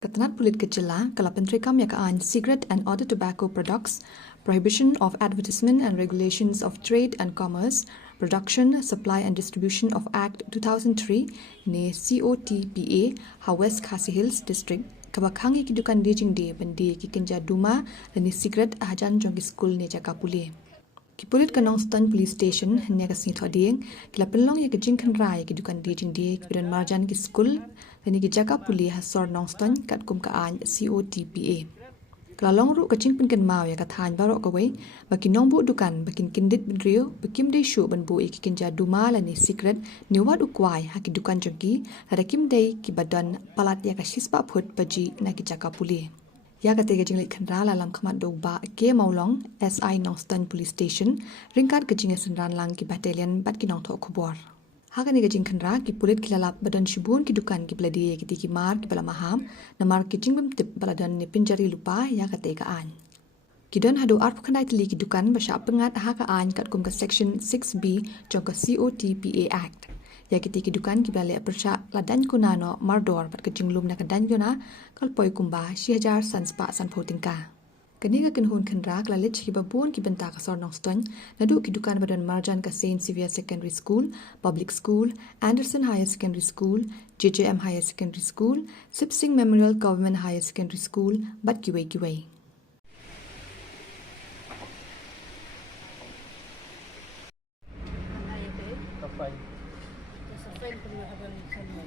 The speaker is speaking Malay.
Tnad pulit kecela kala Pyntreikam ain cigarette and other tobacco products, prohibition of advertisement and regulations of trade and commerce, production, supply and distribution of Act 2003 ne COTPA, West Khasi Hills District, kabakhangi ki dukan jingdie bandi ki kenja duma lani cigarette hajan jong skul ne jaka puli. Ki pulit kanong Stone Police Station hanya ka sing thoding kila penlong ya ke jingkan rai ki dukan jingdie ki bidan marjan ki skul lani ki jaka puli hasor nong Stone kat kum ka an COTPA. Kala long ru kacing penken mau ya kathan barok kawai baki nong bu dukan bakin kindit bendrio bakim dei shu ban bu ki kenja duma lani secret niwat ukwai haki dukan jongki hadakim dei ki badan palat ya ka shispa phut baji na ki jaka puli. Ya katiga jinglit khandra lalam khamat dogba ke maulong SI Nongstone Police Station ringkat kejing senran lang ki battalion bat ki nong tho khobor. Hakani kejing khandra ki pulit kilalap badan shibun ki dukan ki bladi ki tiki mar ki bala maham namar ki jingbem tip baladan ni pinjari lupa ya katiga an. Kidon hadu arp khandai tli ki dukan basha pengat haka an kat kum ka section 6B jong ka COTPA Act. Ya kita dukan ki bale persya ladan kuna no mardor pat kejing lum na kadan yona kalpoi kumba shihajar sanspa san photingka. Kani ka kinhun khandra klalit ki babun ki benta ka sor Nongstone nadu ki dukan badan marjan ka Saint Xavier Secondary School, Public School, Anderson Higher Secondary School, JJM Higher Secondary School, Sipsing Memorial Government Higher Secondary School, bat kiwai. Sampai perlu haban sama